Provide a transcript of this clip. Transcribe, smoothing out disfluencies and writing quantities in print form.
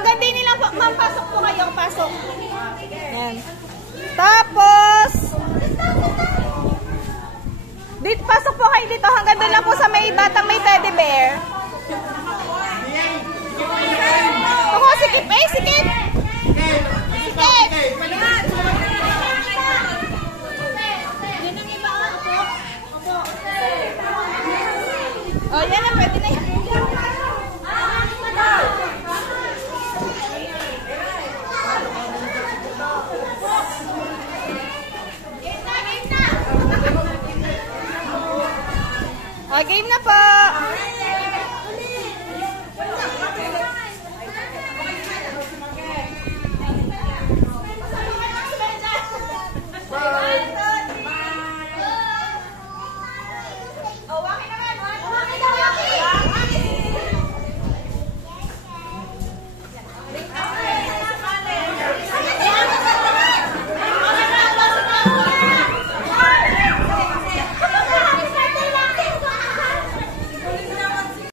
hanggang din nilang po. Ma'am, pasok po kayo. Pasok. Yan. Tapos, dito, pasok po kayo dito. Hanggang doon lang po sa may batang may teddy bear. Ako, sikip eh, sikip. Sikip. Oh, yan na, pwede na yan. Oh, game na po.